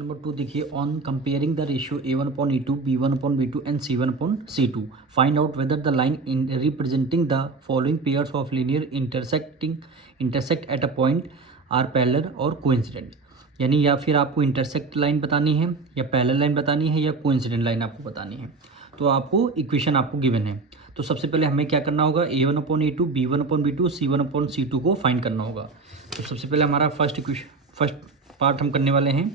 Number 2 देखिए, on comparing the ratio a1/a2, b1/b2 and c1/c2 find out whether the line in representing the following pairs of linear intersect at a point are parallel और coincident. यानी या फिर आपको intersect line बतानी है, या parallel line बतानी है, या कोइंसिडेंट लाइन आपको बतानी है। तो आपको इक्वेशन आपको गिवन है। तो सबसे पहले हमें क्या करना होगा, a1/a2, b1/b2, c1/c2 को फाइंड करना होगा। तो सबसे पहले हमारा फर्स्ट पार्ट हम करने वाले हैं।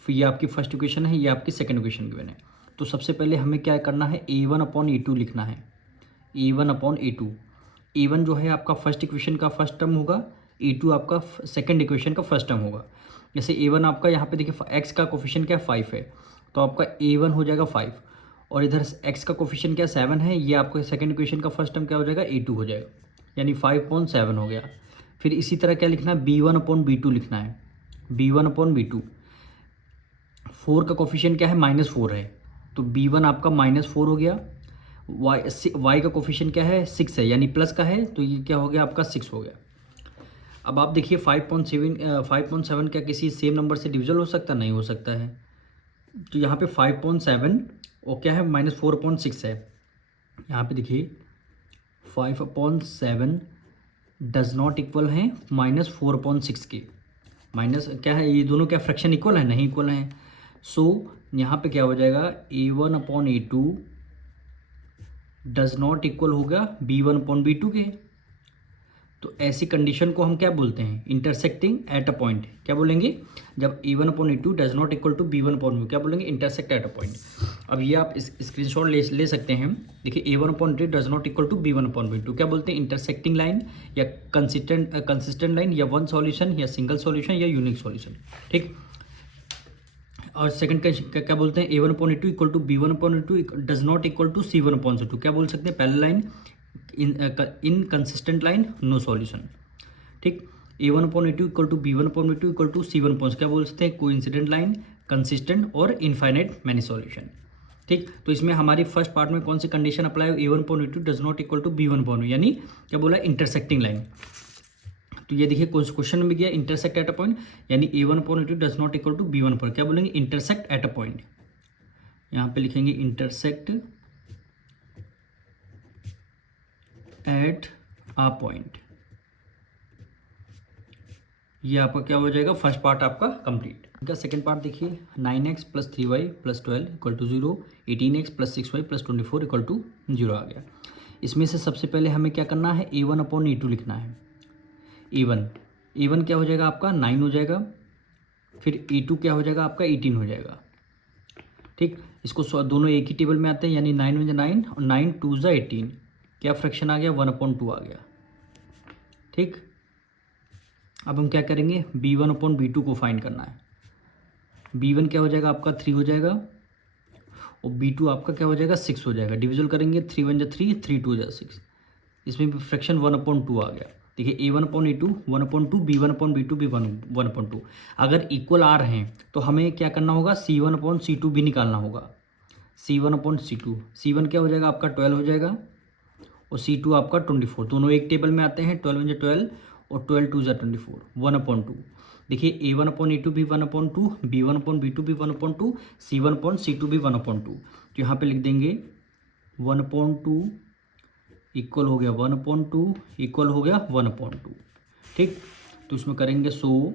फिर ये आपकी फर्स्ट इक्वेशन है, ये आपकी सेकंड इक्वेशन गिवन है। तो सबसे पहले हमें क्या करना है, a1/a2 लिखना है। a1/a2, a1 जो है आपका फर्स्ट इक्वेशन का फर्स्ट टर्म होगा, a2 आपका सेकंड इक्वेशन का फर्स्ट टर्म होगा। जैसे a1 आपका यहाँ पे देखिए x का कोफिशिएंट क्या है 5 है, तो आपका a1 हो जाएगा 5, और इधर x का कोफिशिएंट क्या 7 है, ये आपका सेकंड इक्वेशन का फर्स्ट टर्म क्या हो जाएगा a2 हो जाएगा, यानी 5/7 हो गया। फिर इसी तरह क्या लिखना है, b1/b2 लिखना है। b1/b2, 4 का कोफिशिएंट क्या है -4 है, तो b1 आपका -4 हो गया। y का कोफिशिएंट क्या है 6 है, यानी प्लस का है, तो ये क्या हो गया आपका 6 हो गया। अब आप देखिए 5.7 क्या किसी सेम नंबर से डिविजल हो सकता, नहीं हो सकता है। तो यहाँ पे 5.7 और क्या है -4.6 है। यहाँ पे देखिए 5/7 डज नॉट इक्वल है -4.6 के। माइनस क्या है, ये दोनों क्या फ्रैक्शन इक्वल है, नहीं इक्वल है। सो यहाँ पे क्या हो जाएगा, a1/a2 डज नॉट इक्वल होगा b1/b2 के। तो ऐसी कंडीशन को हम क्या बोलते हैं, इंटरसेक्टिंग एट अ पॉइंट। क्या बोलेंगे, जब a1/a2 does not equal to b1/b2, क्या बोलेंगे, इंटरसेक्ट एट अ पॉइंट। अब ये आप स्क्रीनशॉट ले सकते हैं। देखिए a1/a2 does not equal to b1/b2, क्या बोलते हैं, इंटरसेक्टिंग लाइन, या कंसिस्टेंट लाइन, या वन सॉल्यूशन, या सिंगल सॉल्यूशन, या यूनिक सॉल्यूशन। ठीक। और सेकंड क्या बोलते हैं, a1/a2 equal to b1/b2 does not equal to c1/c2, क्या बोल सकते हैं, parallel line, inconsistent line, no solution. ठीक। a1/a2 equal to b1/b2 equal to c1/, क्या बोल सकते हैं, कोइंसिडेंट लाइन, कंसिस्टेंट और इनफाइनाइट मैनी सॉल्यूशन। ठीक। तो इसमें हमारी फर्स्ट पार्ट में कौन सी कंडीशन अप्लाई हो, a1/a2 does not equal to b1/b2, यानी क्या बोला, इंटरसेक्टिंग लाइन। तो ये देखिए क्वेश्चन में भी गया इंटरसेक्ट एट अ पॉइंट, यानी a1/a2 does not equal to b1/, क्या बोलेंगे, इंटरसेक्ट एट अ पॉइंट। यहाँ पे लिखेंगे इंटरसेक्ट एट अ पॉइंट। ये आपका क्या हो जाएगा, फर्स्ट पार्ट आपका कंप्लीट। इनका सेकंड पार्ट देखिए, 9x + 3y + 12 = 0, 18x + 6y + 24 = 0 आ गया। इसमें से सबसे पहले हमें क्या करना है, a1/a2 लिखना है। a1 क्या हो जाएगा आपका 9 हो जाएगा, फिर a2 क्या हो जाएगा आपका 18 हो जाएगा। ठीक। इसको दोनों एक ही टेबल में आते हैं, यानी 9 × 9 और 9 × 2 = 18, क्या फ्रैक्शन आ गया, 1/2 आ गया। ठीक। अब हम क्या करेंगे, b1/b2 को फाइंड करना है। b1 क्या हो जाएगा आपका 3 हो जाएगा, और b2 आपका क्या हो जाएगा 6 हो जाएगा। डिविजल करेंगे, 3 × 1 = 3, 3 × 2 = 6, इसमें भी फ्रैक्शन 1/2 आ गया। देखिए a1/a2 1/2, b1/b2 भी 1/2। अगर इक्वल आ रहे हैं तो हमें क्या करना होगा, c1/c2 भी निकालना होगा। c1/c2, c1 क्या हो जाएगा आपका 12 हो जाएगा, और c2 आपका 24, दोनों एक टेबल में आते हैं, 12 × 12 और 12 × 2 = 24, 1/2। देखिए a1/a2 भी 1/2, b1/b2 भी 1/2, c1/c2 भी 1/2। तो यहाँ पे लिख देंगे 1/2 इक्वल हो गया 1/2 इक्वल हो गया 1/2। ठीक। तो इसमें करेंगे, सो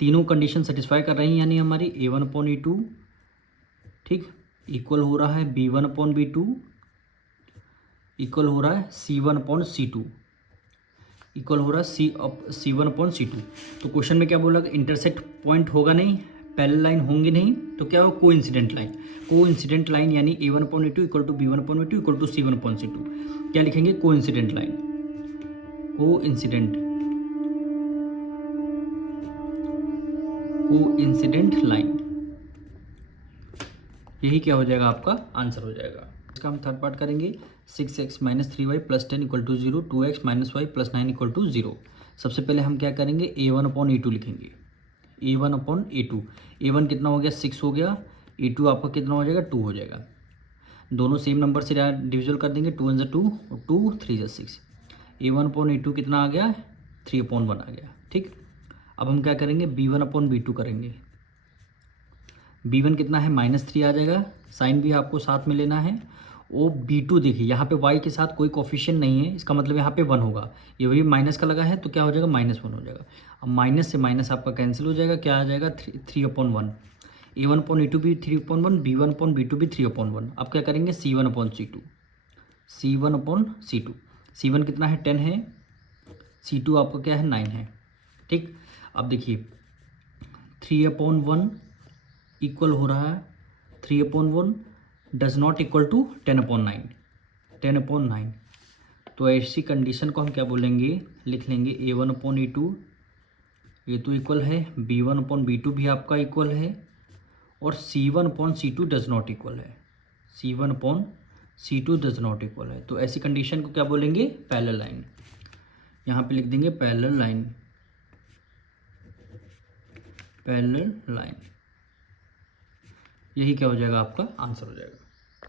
तीनों कंडीशन सेटिस्फाई कर रही हैं, यानी हमारी a1/a2 ठीक इक्वल हो रहा है b1/b2 इक्वल हो रहा है c1/c2 इक्वल हो रहा है c1/c2। तो क्वेश्चन में क्या बोला, इंटरसेक्ट पॉइंट होगा नहीं, पैरेलल लाइन होंगी नहीं, तो क्या हो, कोइंसिडेंट लाइन। कोइंसिडेंट लाइन यानी a1/a2 equal to b1/b2 equal to c1/c2, क्या लिखेंगे, कोइंसिडेंट लाइन, कोइंसिडेंट लाइन। यही क्या हो जाएगा, आपका आंसर हो जाएगा। इसका हम थर्ड पार्ट करेंगे, 6x - 3y + 10 = 0, 2x - y + 9 = 0। सबसे पहले हम क्या करेंगे, a1/a2 लिखेंगे। a1/a2, a1 कितना हो गया 6 हो गया, a2 आपका कितना हो जाएगा 2 हो जाएगा। दोनों सेम नंबर से डिविजल कर देंगे, 2 × 2 और 2 × 3 = 6। a1/a2 कितना आ गया, 3/1 आ गया। ठीक। अब हम क्या करेंगे, b1/b2 करेंगे। B1 कितना है -3 आ जाएगा, साइन भी आपको साथ में लेना है। और B2 देखिए यहाँ पे y के साथ कोई कोफिशिएंट नहीं है, इसका मतलब यहाँ पे 1 होगा, ये वही माइनस का लगा है तो क्या हो जाएगा -1 हो जाएगा। अब माइनस से माइनस आपका कैंसिल हो जाएगा, क्या आ जाएगा 3/1। A1/A2 भी 3/1, B1/B2 भी 3/1। अब क्या करेंगे C1/C2, C1/C2। C1 कितना है 10 है, C2 आपका क्या है 9 है। ठीक, अब देखिए 3/1 इक्वल हो रहा है 3/1 डज नॉट इक्वल टू 10/9, 10/9। तो ऐसी कंडीशन को हम क्या बोलेंगे, लिख लेंगे A1/A2 ये तो इक्वल है, B1/B2 भी आपका इक्वल है, और C1/C2 डज नॉट इक्वल है, C1/C2 डज नॉट इक्वल है। तो ऐसी कंडीशन को क्या बोलेंगे, पैरेलल लाइन। यहाँ पे लिख देंगे पैरेलल लाइन, पैरेलल लाइन। यही क्या हो जाएगा, आपका आंसर हो जाएगा।